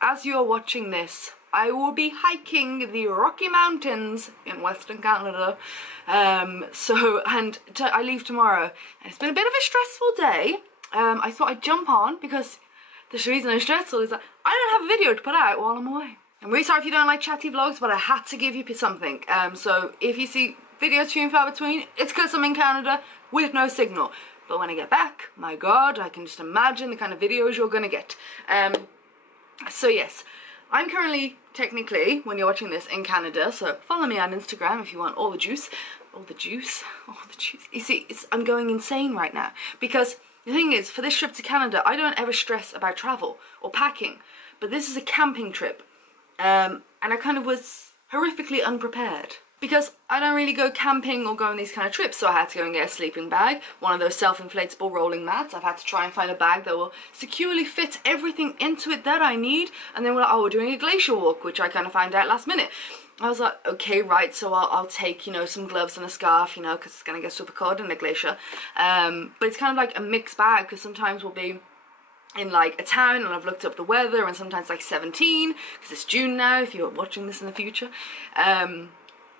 as you're watching this, I will be hiking the Rocky Mountains in Western Canada. I leave tomorrow. And it's been a bit of a stressful day. I thought I'd jump on because the reason it's stressful is that I don't have a video to put out while I'm away. I'm really sorry if you don't like chatty vlogs, but I had to give you something. So if you see videos few and far between, it's because I'm in Canada with no signal. But when I get back, my God, I can just imagine the kind of videos you're gonna get. So yes, I'm currently, technically, when you're watching this, in Canada, so follow me on Instagram if you want all the juice. All the juice? All the juice. You see, I'm going insane right now. Because the thing is, for this trip to Canada, I don't ever stress about travel or packing. But this is a camping trip. And I kind of was horrifically unprepared. Because I don't really go camping or go on these kind of trips, so I had to go and get a sleeping bag, one of those self-inflatable rolling mats. I've had to try and find a bag that will securely fit everything into it that I need, and then we're like, oh, we're doing a glacier walk, which I kind of found out last minute. I was like, okay, right, so I'll take, you know, some gloves and a scarf, you know, because it's going to get super cold in the glacier. But it's kind of like a mixed bag, because sometimes we'll be in like a town and I've looked up the weather, and sometimes like 17, because it's June now, if you're watching this in the future.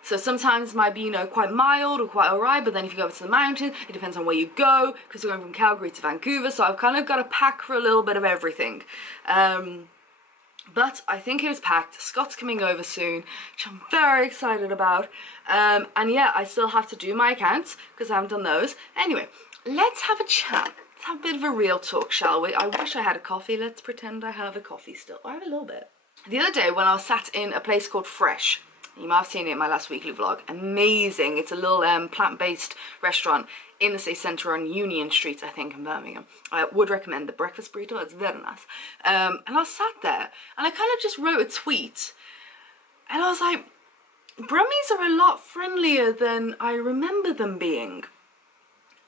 So sometimes it might be, you know, quite mild or quite alright, but then if you go up to the mountain, it depends on where you go, because we're going from Calgary to Vancouver, so I've kind of got to pack for a little bit of everything. But I think it was packed. Scott's coming over soon, which I'm very excited about. And yeah, I still have to do my accounts, because I haven't done those. Anyway, let's have a chat. Let's have a bit of a real talk, shall we? I wish I had a coffee. Let's pretend I have a coffee still. I have a little bit. The other day when I was sat in a place called Fresh, you might have seen it in my last weekly vlog. Amazing. It's a little plant-based restaurant in the city centre on Union Street, I think, in Birmingham. I would recommend the breakfast burrito. It's very nice. And I was sat there, and I kind of just wrote a tweet. And I was like, Brummies are a lot friendlier than I remember them being.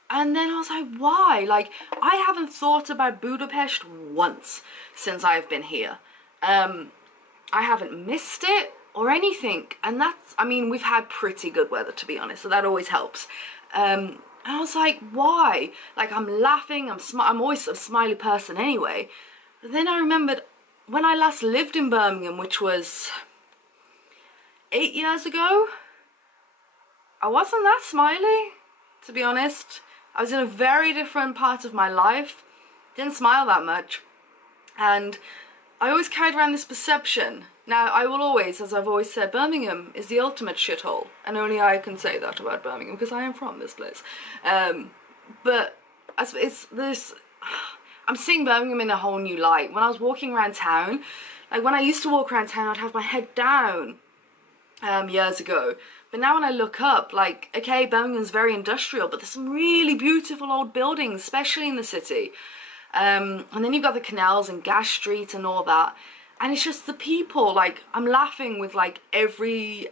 And then I was like, why? Like, I haven't thought about Budapest once since I've been here. I haven't missed it or anything, and that's, I mean, we've had pretty good weather, to be honest, so that always helps. And I was like, why? Like, I'm laughing, I'm always a smiley person anyway. But then I remembered when I last lived in Birmingham, which was 8 years ago, I wasn't that smiley, to be honest. I was in a very different part of my life, didn't smile that much, and I always carried around this perception. Now, I will always, as I've always said, Birmingham is the ultimate shithole, and only I can say that about Birmingham, because I am from this place. But I'm seeing Birmingham in a whole new light. When I was walking around town, like when I used to walk around town, I'd have my head down years ago. But now when I look up, like, okay, Birmingham's very industrial, but there's some really beautiful old buildings, especially in the city. And then you've got the canals and Gas Street and all that. And it's just the people, like, I'm laughing with, like, every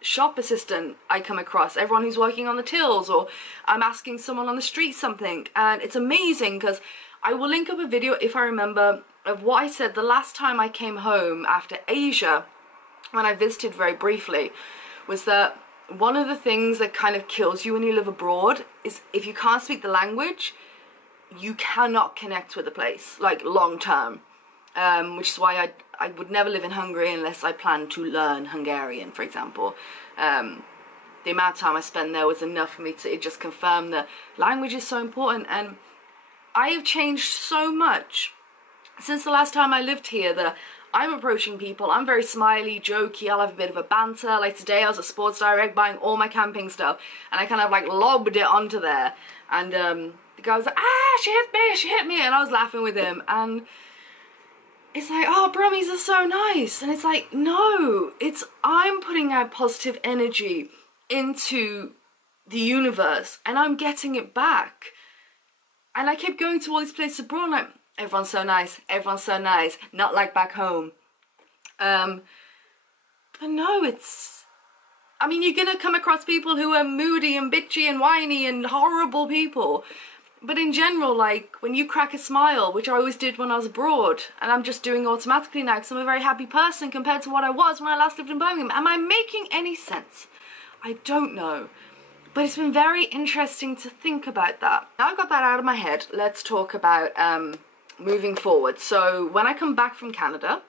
shop assistant I come across, everyone who's working on the tills, or I'm asking someone on the street something. And it's amazing, because I will link up a video, if I remember, of what I said the last time I came home after Asia, when I visited very briefly, was that one of the things that kind of kills you when you live abroad is if you can't speak the language, you cannot connect with the place, like, long term. Which is why I would never live in Hungary unless I planned to learn Hungarian, for example. The amount of time I spent there was enough for me to just confirm that language is so important, and I have changed so much since the last time I lived here that I'm approaching people, I'm very smiley, jokey, I'll have a bit of a banter. Like today I was at Sports Direct buying all my camping stuff, and I kind of like lobbed it onto there, and the guy was like, ah, she hit me, and I was laughing with him, and it's like, oh, Brummies are so nice. And it's like, no, I'm putting out positive energy into the universe, and I'm getting it back. And I kept going to all these places abroad, like, everyone's so nice, not like back home. But no, I mean, you're gonna come across people who are moody and bitchy and whiny and horrible people. But in general, like, when you crack a smile, which I always did when I was abroad, and I'm just doing automatically now because I'm a very happy person compared to what I was when I last lived in Birmingham. Am I making any sense? I don't know. But it's been very interesting to think about that. Now I've got that out of my head, let's talk about moving forward. So when I come back from Canada,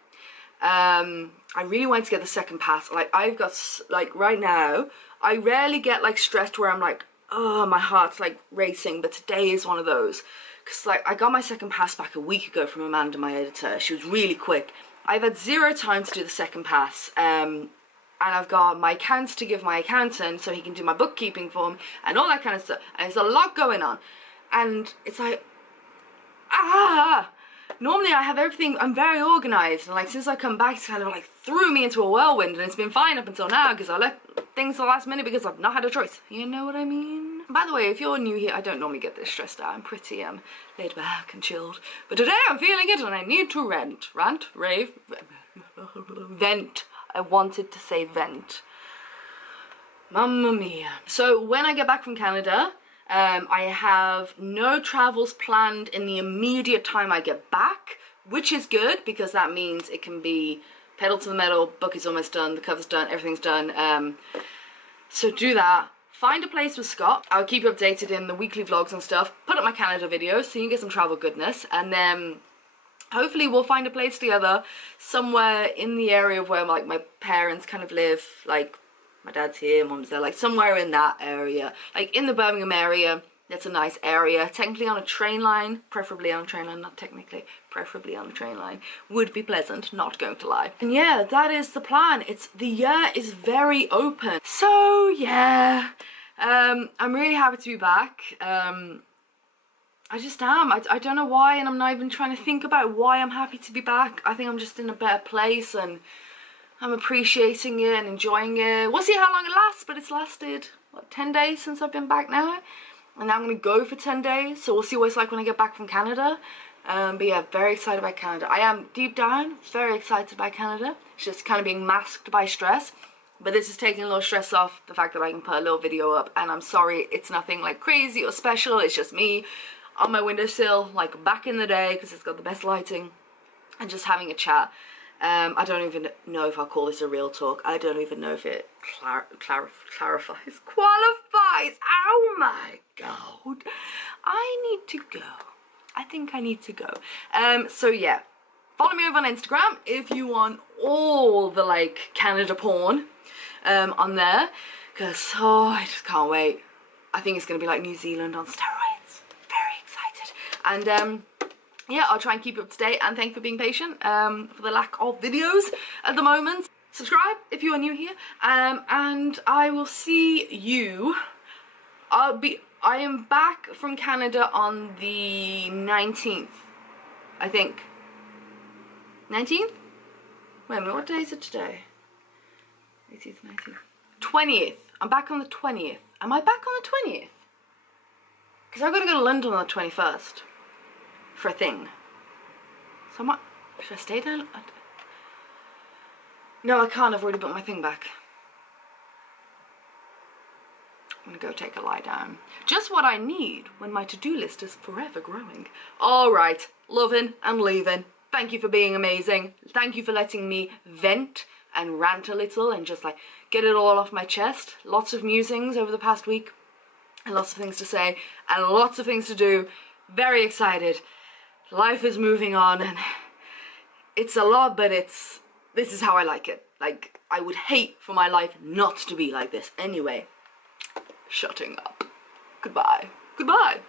I really wanted to get the second pass. Like, I've got, like, right now, I rarely get, like, stressed where I'm like, oh, my heart's, like, racing, but today is one of those. Because, like, I got my second pass back a week ago from Amanda, my editor. She was really quick. I've had 0 time to do the second pass, and I've got my accounts to give my accountant so he can do my bookkeeping for me, and all that kind of stuff. And there's a lot going on. And it's like, normally I have everything, I'm very organised, and like since I come back it's kind of like threw me into a whirlwind, and it's been fine up until now because I left things the last minute because I've not had a choice. You know what I mean? By the way, if you're new here, I don't normally get this stressed out. I'm pretty laid back and chilled. But today I'm feeling it and I need to rave, vent. I wanted to say vent. Mamma mia. So when I get back from Canada, I have no travels planned in the immediate time I get back, which is good because that means it can be pedal to the metal, book is almost done, the cover's done, everything's done. So do that. Find a place with Scott. I'll keep you updated in the weekly vlogs and stuff. Put up my Canada videos so you can get some travel goodness, and then hopefully we'll find a place together somewhere in the area of where like my parents kind of live, like my dad's here, mom's there, like somewhere in that area, like in the Birmingham area. That's a nice area, technically on a train line, preferably on a train line, not technically, preferably on a train line, would be pleasant, not going to lie. And yeah, that is the plan. The year is very open. So yeah, I'm really happy to be back. I just am. I don't know why, and I'm not even trying to think about why I'm happy to be back. I think I'm just in a better place, and I'm appreciating it and enjoying it. We'll see how long it lasts, but it's lasted, what, 10 days since I've been back now? And now I'm going to go for 10 days, so we'll see what it's like when I get back from Canada. But yeah, very excited about Canada. I am, deep down, very excited about Canada. It's just kind of being masked by stress. But this is taking a little stress off, the fact that I can put a little video up. And I'm sorry, it's nothing like crazy or special. It's just me on my windowsill, like back in the day, because it's got the best lighting, and just having a chat. I don't even know if I'll call this a real talk. I don't even know if it clarifies, qualifies. Oh my god. I need to go. I think I need to go. So yeah, follow me over on Instagram if you want all the like Canada porn on there, because oh, I just can't wait. I think it's gonna be like New Zealand on steroids. Very excited. And yeah, I'll try and keep you up to date, and thank you for being patient for the lack of videos at the moment. Subscribe if you are new here, and I will see you. I am back from Canada on the 19th, I think. 19th? Wait a minute, what day is it today? 18th, 19th. 20th. I'm back on the 20th. Am I back on the 20th? Because I've got to go to London on the 21st. For a thing. So should I stay down? No, I can't. I've already put my thing back. I'm gonna go take a lie down. Just what I need when my to-do list is forever growing. Alright, loving and leaving. Thank you for being amazing. Thank you for letting me vent and rant a little and just like get it all off my chest. Lots of musings over the past week, and lots of things to say and lots of things to do. Very excited. Life is moving on, and it's a lot, but this is how I like it. Like, I would hate for my life not to be like this. Anyway, shutting up. Goodbye. Goodbye.